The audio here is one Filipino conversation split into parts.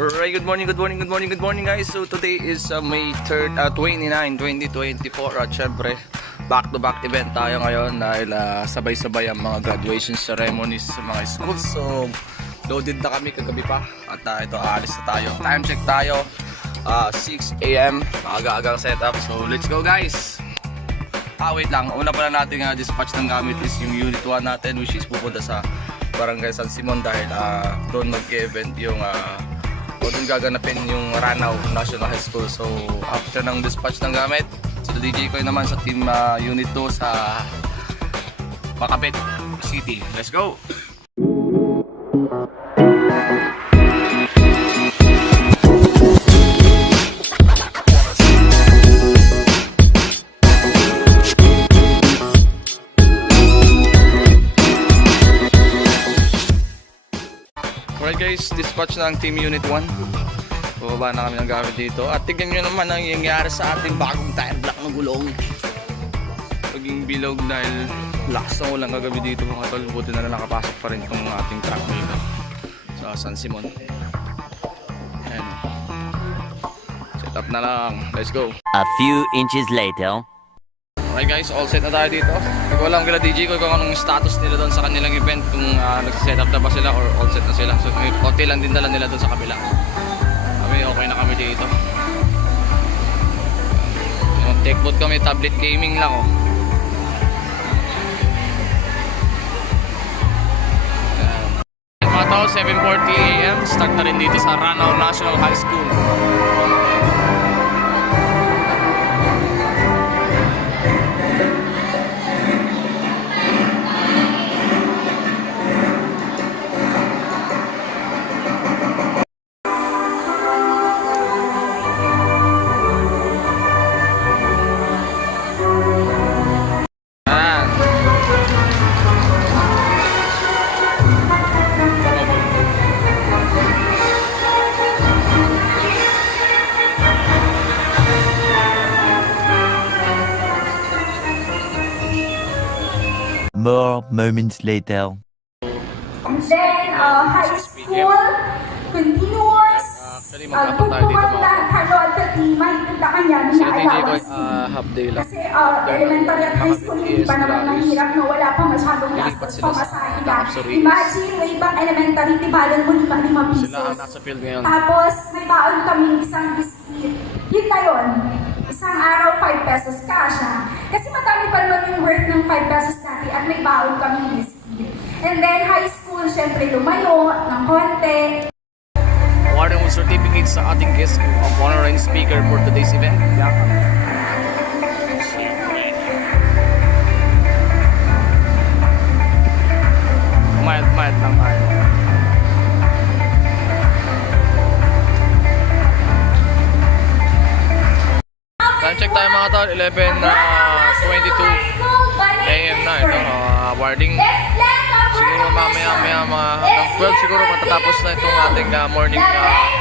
Alright, good morning guys. So today is May 3rd, 29, 2024 at syempre back to back event tayo ngayon dahil sabay-sabay ang mga graduation ceremonies sa mga schools. So loaded na kami kagabi pa at ito aalis na tayo. Time check tayo, 6 AM, aga-agang setup. So let's go guys. Wait lang, una pala natin dispatch ng gamit is yung unit 1 natin, which is pupunta sa Barangay San Simon dahil doon mag-event yung o doon gaganapin yung Ranao National High School. So after ng dispatch ng gamit, si DJ ko naman sa team unit 2 sa Macabet City. Let's go! Alright guys, dispatch na ang team unit 1. Bababa na kami ng gamit dito. At tignan nyo naman ang nangyayari sa ating bagong tire block ng gulong. Paging bilog dahil lakas ng ulang kagabi dito mga tol. Buti na nakapasok pa rin itong ating truck dito sa San Simon. Ayan. Set up na lang. Let's go. A few inches later. Alright guys, all set na tayo dito. Hindi ko alam kila DJ ko kung anong status nila doon sa kanilang event, kung nagsiset up na ba sila or all set na sila. So may konti lang din dala nila doon sa kabila. Kami okay na kami dito. Techbot kami, tablet gaming lang oh. Mga tao, 7:40 AM, start na rin dito sa Ranao National High School. More moments later. And then high school continuous. Tugtukan Harold Katima, kita kanya DJ ko allowance. half day lang. Kasi elementary at high school hindi pa naman mahirap no, wala pa masyadong gastos pamasahe ka. Imagine way back elementary, tibalan mo 5 Sila ang pesos. nasa field ngayon. Tapos may baon kaming isang biscuit. Yun na yun. Isang araw 5 pesos kasha. Kasi madami pa naman yung worth ng 5 pesos dati at may baon kaming biscuit. And then high school, syempre lumayo ng konti. Awarding with certificates sa ating guest of honor and speaker for today's event. Mayat lang tayo. Time check tayo mga tol, 11:22 AM na ito. Awarding. Siguro mamaya mga hanggang 12 siguro matatapos na itong ating morning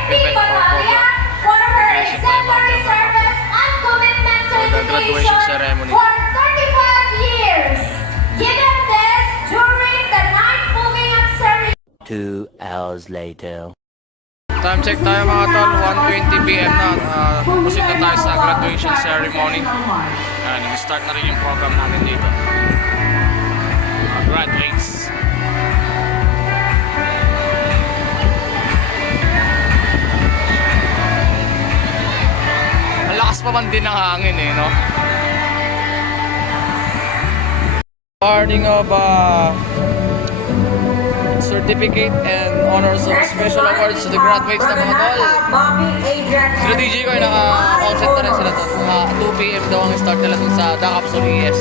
event or program. Graduation tayo mamaya for the graduation ceremony. For 35 years, given this during the night moving up ceremony. 2 hours later. Time check tayo mga tol, 1:20 PM na. Pupusin na tayo sa graduation ceremony. Nag-start na rin yung program natin dito. Graduates. Malakas pa man din ang hangin eh, no? Awarding of certificate and honors of special awards to the graduates na mga tol. Sila DJ ko ay naka-outset na rin sila to. 2 PM daw ang start nila dun sa Dakapsol ES.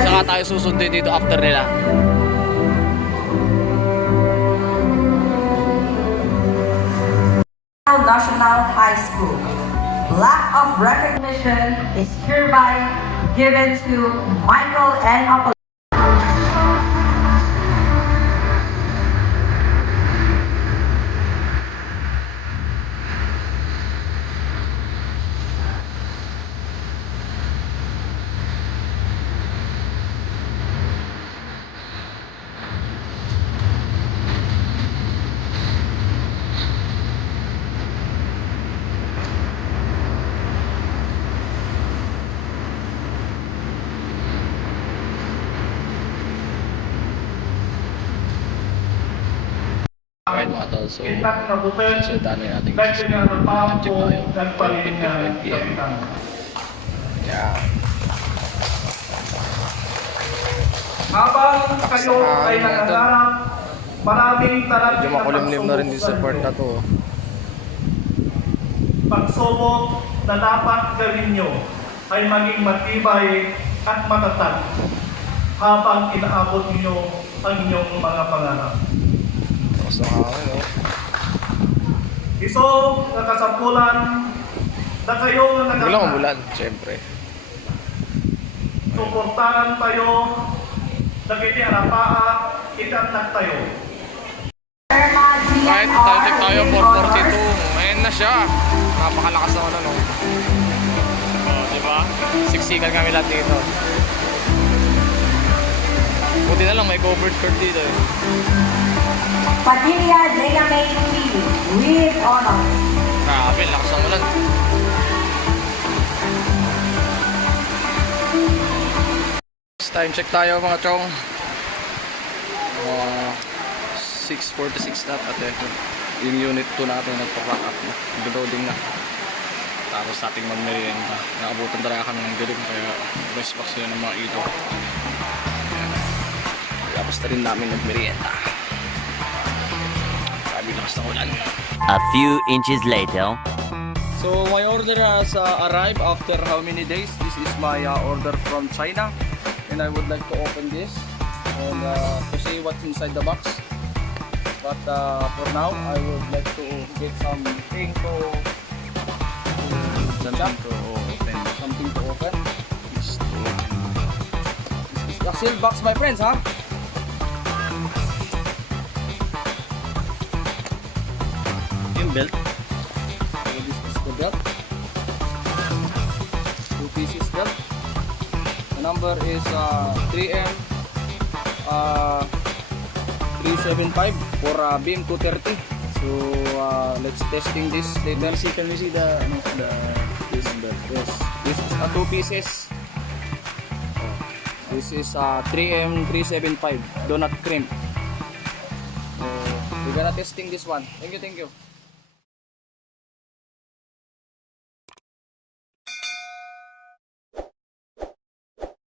Saka tayo susundin dito after nila. National High School. Lack of recognition is hereby given to Michael N. Apollo. Alright mga tol, so Itak na bupel, sundan na natin dahil nga ng pampo, tayo. nagpalinga 12:55 PM. kapitan. Yeah. Habang kayo ay nangangarap, maraming talagin Medyo makulimlim na rin din sa part na to. Pagsubok na dapat gawin nyo ay maging matibay at matatag habang inaabot niyo ang inyong mga pangarap. Tapos na hangin, oh. Iso na kasapulan na kayo Biglang nagkakaroon. umulan, syempre. Suportahan tayo, nakiti arapaa, itatak tayo. Right, time tayo 442. Ayan na siya. Napakalakas na ano, no? Oh, diba? Siksikan kami lahat dito. Buti na lang may covered court dito eh. Padilla Dynamite Team with honors. Grabe, lakas ng ulan. Time check tayo mga chong. 6:46 na pati. Yung unit 2 natin nagpa-clock up na. Reloading na. Tapos ating magmerienda. Nakabutan talaga kami ng galing kaya best box yun ng mga ito. Tapos na rin namin nagmerienda. Sabi lakas ng ulan. A few inches later. So my order has arrived after how many days? This is my order from China, and I would like to open this and to see what's inside the box. But for now, I would like to get something to open. Something to open. This is the seal box, my friends, huh? Yung belt. So this is the belt. 2 pieces belt. The number is 3M 375 for beam 230. So let's testing this later. Can we see the this belt? Yes. This is 2 pieces. This is 3M 375. Do not crimp. So we're gonna testing this one. Thank you, thank you.